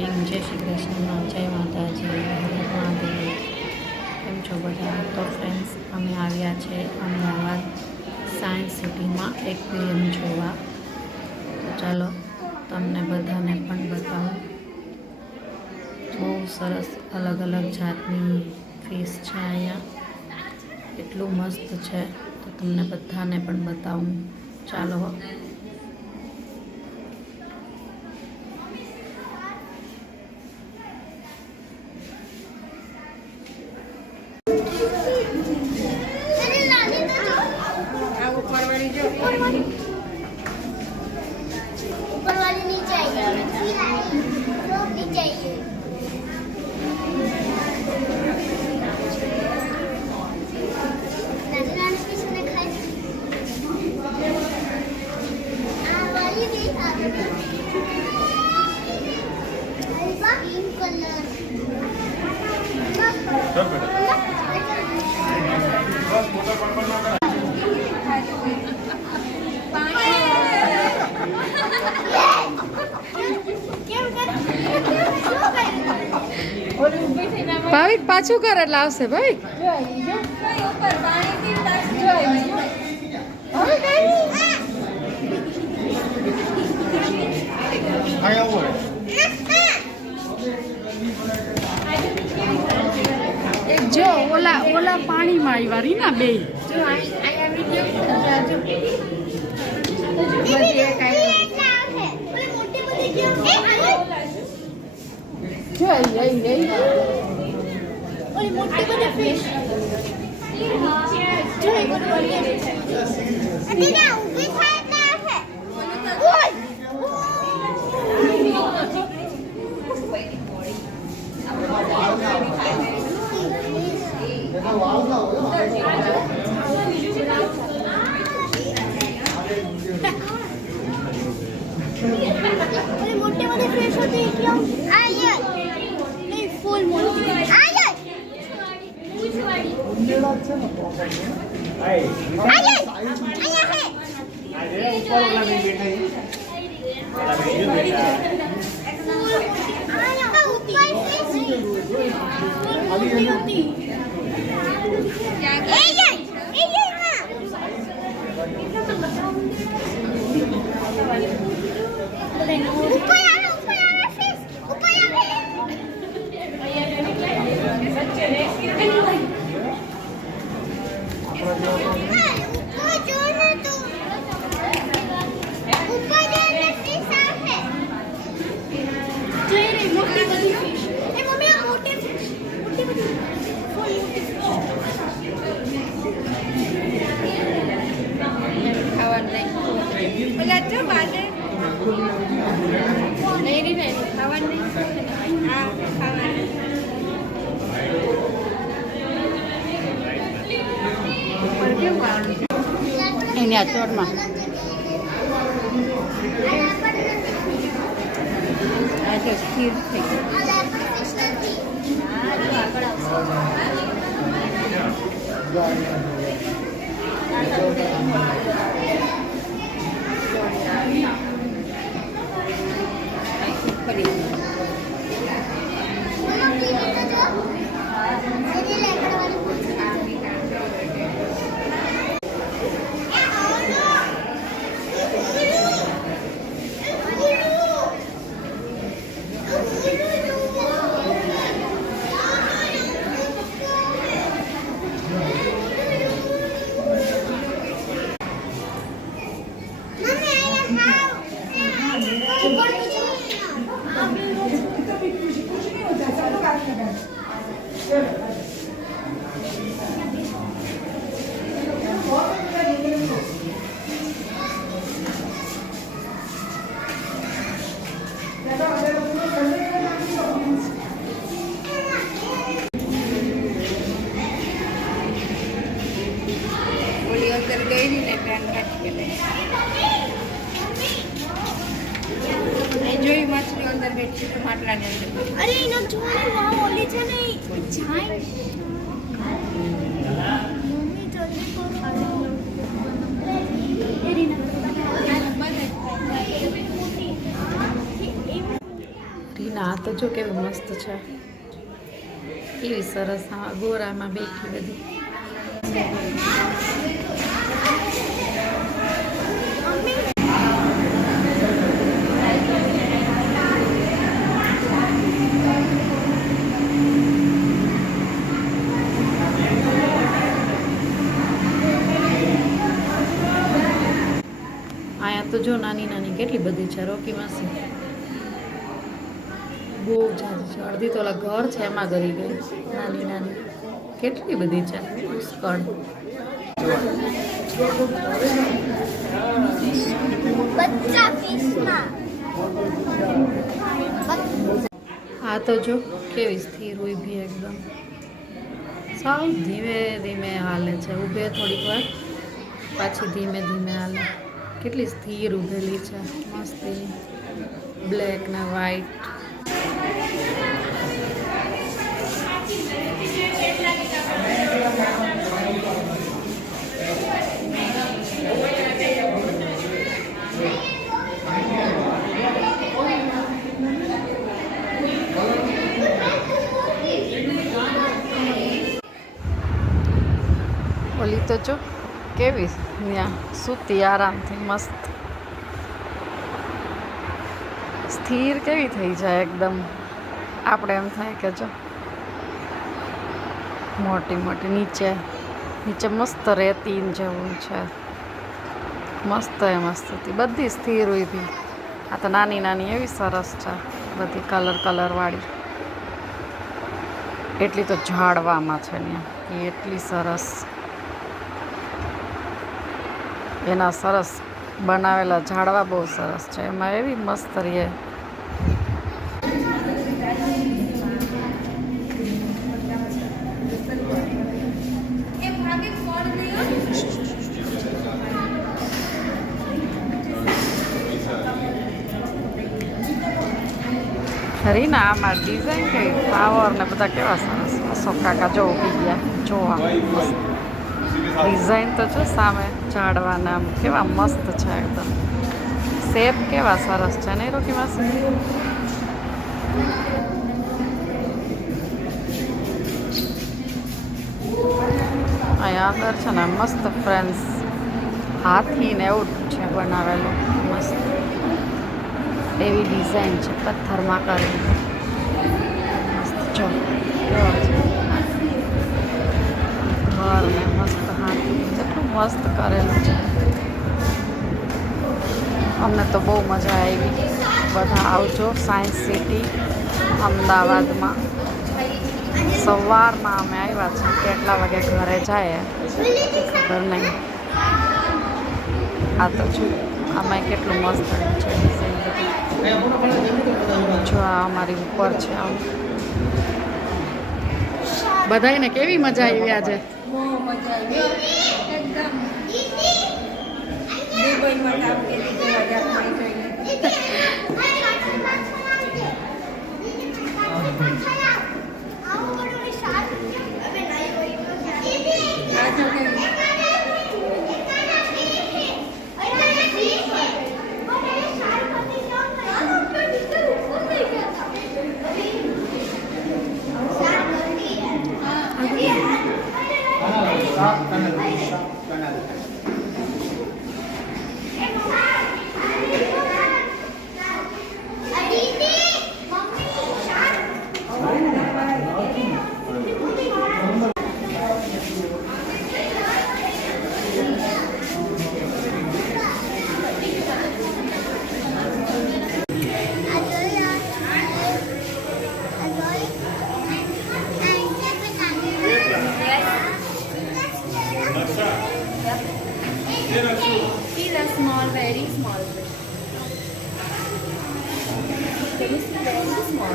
Morning, જય શ્રી કૃષ્ણ, જય માતાજી, હર મહાદેવ. કેમ છો બધા? તો ફ્રેન્ડ્સ, અમે આવ્યા છે અમદાવાદ સાયન્સ સિટીમાં એક્વેરિયમ જોવા. તો ચાલો તમને બધાને પણ બતાવું. બહુ સરસ અલગ અલગ જાતની ફિશ છે અહીંયા, એટલું મસ્ત છે. તો તમને બધાને પણ બતાવું. ચાલો. ऊपर वाली नीचे आइए, नीचे आइए। नानी किसने खाई? वाली भी पिंक कलर। ભાવિક પાછું કર એટલે આવશે. ભાવિક જો ઓલા પાણીમાં આવ્યા રીના બે मोटी बड़ी फिश जो है बड़ी अरे ऊपर साइड ना है ओए मोटे वाले फिश होते हैं क्यों? आइए नहीं फुल मोटी आइए એની આ ચોરમાં સ્થિર થઈ જોઈ માછલી અંદર બેઠી માટલાની અંદર. अरे इनो छोड़ वहां ओली छे नहीं जाए मम्मी जल्दी करो અને આ તો જો કેવું મસ્ત છે, કેવી સરસ. હા, ગોરામાં બેઠી બધી. અહીંયા તો જો નાની નાની કેટલી બધી છે રોકી માસી, બહુ જાજી છે. અડધી તો ઓલા ઘર છે એમાં ગરી ગઈ. નાની નાની કેટલી બધી છે પુષ્કળ. બચ્ચા કૃષ્ણ. આ તો જો કેવી સ્થિર ઊભી એકદમ, સાવ ધીમે ધીમે હાલે છે. ઊભે થોડીક વાર પાછી ધીમે ધીમે હાલે. કેટલી સ્થિર ઊભેલી છે, મસ્તી. બ્લેક ને વ્હાઈટ. ઓલી તો જો કેવી ત્યાં સૂતી આરામથી મસ્ત. સ્થિર કેવી થઈ જાય એકદમ. આપણે એમ થાય કે જો મોટી મોટી નીચે નીચે મસ્ત રેતી જેવું છે, મસ્ત એ મસ્ત હતી. બધી સ્થિર ઊભી. આ તો નાની નાની એવી સરસ છે બધી, કલર કલરવાળી. એટલી તો ઝાડવામાં છે ત્યાં, એટલી સરસ. એના સરસ બનાવેલા ઝાડવા બહુ સરસ છે, એમાં એવી મસ્ત રહે. રીના આમાં ડિઝાઇન કેવી, ફ્લાવર ને બધા કેવા સરસ. અશોક કાકા જો ઉભી ગયા જોવા. મસ્ત ડિઝાઇન તો જો સામે ઝાડવાના આમ કેવા મસ્ત છે એકદમ. શેપ કેવા સરસ છે નહીં રોકી માસી? અહીંયા અંદર છે ને મસ્ત ફ્રેન્ડ્સ હાથી ને એવું છે બનાવેલું મસ્ત. એવી ડિઝાઇન છે પથ્થરમાં કરેલી. મસ્ત જો ઘર ને મસ્ત હાથી કેટલું મસ્ત કરેલું છે. અમને તો બહુ મજા આવી. બધા આવજો સાયન્સ સિટી અમદાવાદમાં. સવારમાં અમે આવ્યા છીએ, કેટલા વાગે ઘરે જાય ખબર નહીં. આ તો જો આમાં કેટલું મસ્ત છે ડિઝાઇન બધી. જો આ અમારી ઉપર છે આવું. બધાને કેવી મજા આવી આજે? બહુ મજા આવી એકદમ. દુબઈમાં કામ કરી જેવા જાતમાં જોઈને. આ જો કેવી These are small, very small. Can you see very small?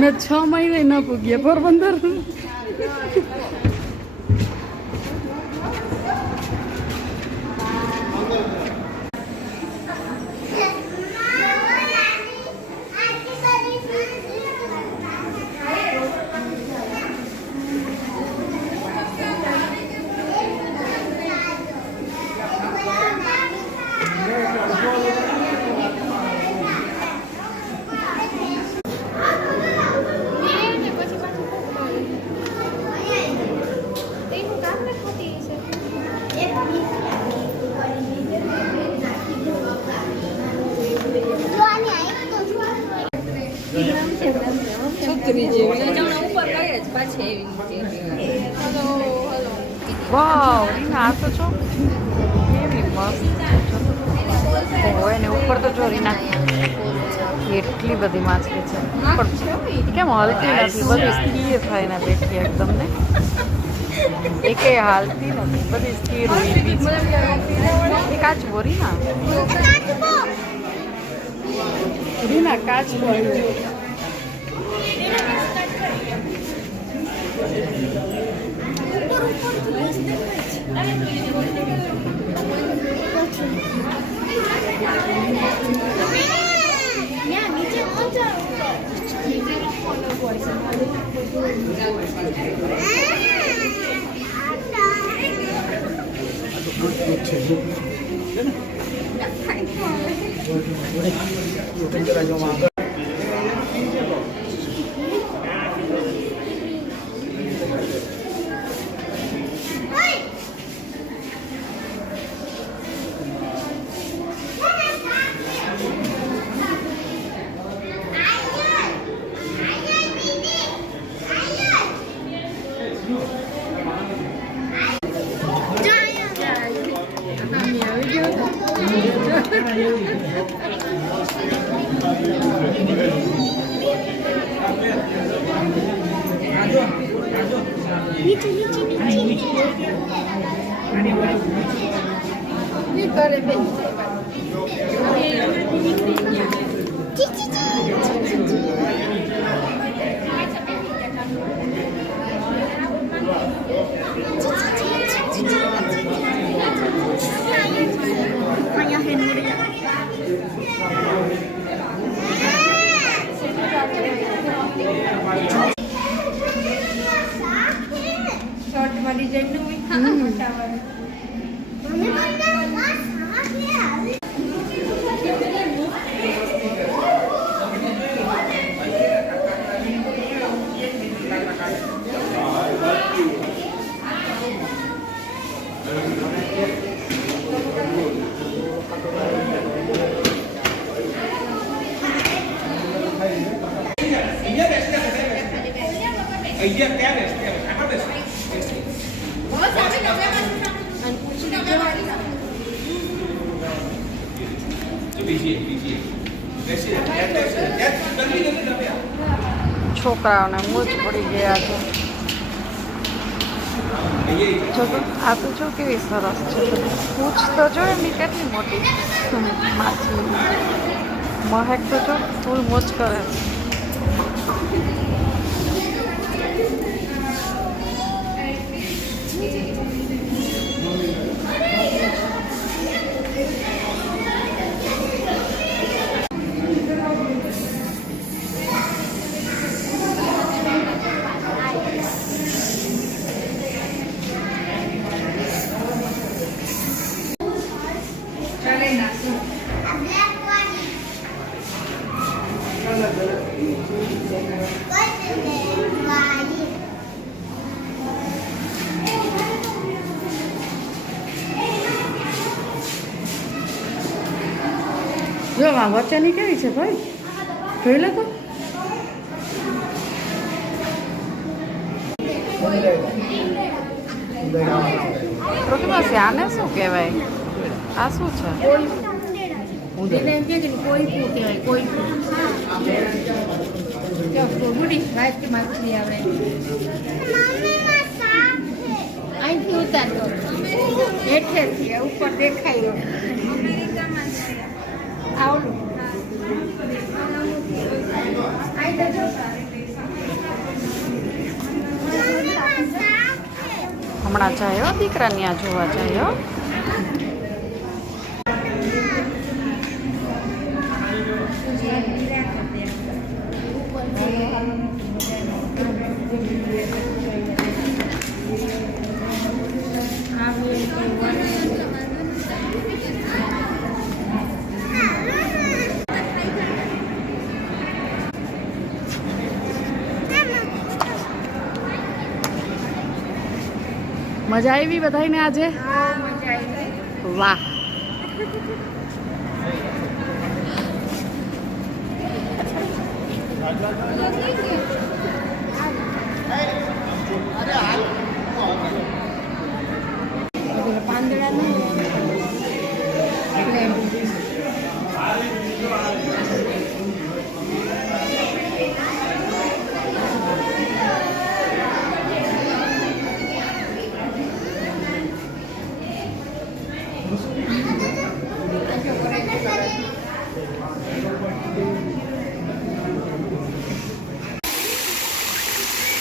મેં 6 મહિને ન પૂગ્યા પોરબંદર. વાવ રીના આ તો છો કેવી મસ્ત હોય ને ઉપર તો જો રીના એટલી બધી માછલી છે પણ કેમ હલતી નથી બધી સ્થિર થઈને બેઠી એકદમ ને એકે હાલતી નથી બધી સ્થિર ઊભી છે એ કાચબો રીના રીના કાચબો છોકરાઓને મૂજ પડી ગયા છે જો તો આ તો જો કેવી સરસ છે પૂછ તો જો એમની કેટલી મોટી માછલી મહેક તો જો ફૂલ મોજ કરે છે જો આ વચ્ચેની કેવી છે ભાઈ જોઈ લો તો પ્રતિમાસી આને શું કહેવાય આ શું છે અહીંથી ઉતારતો હેઠેથી ઉપર દેખાય આવડું હમણાં જાય દીકરા ત્યાં જોવા જાય મજા આવી બધાને આજે વાહ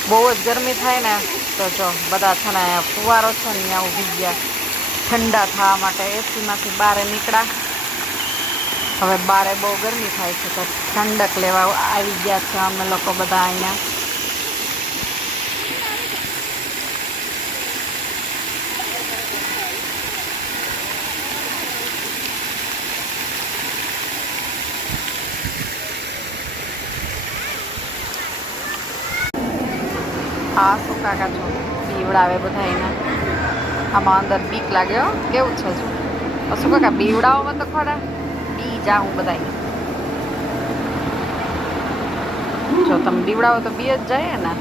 બહુ જ ગરમી થાય ને તો જો બધા છે ને ફુવારો છે ને ત્યાં ઊભી ગયા ઠંડા થવા માટે એસીમાંથી બહાર નીકળ્યા હવે બારે બહુ ગરમી થાય છે તો ઠંડક લેવા આવી ગયા છે અમે લોકો બધા અહીંયા હા શું કાકા છો બીવડાવે બધા એના આમાં અંદર બીક લાગે હો કેવું છે જો શું કાકા બીવડાવોમાં તો ખરા બી જાઉં બધા જો તમે બીવડાવો તો બી જ જાય ને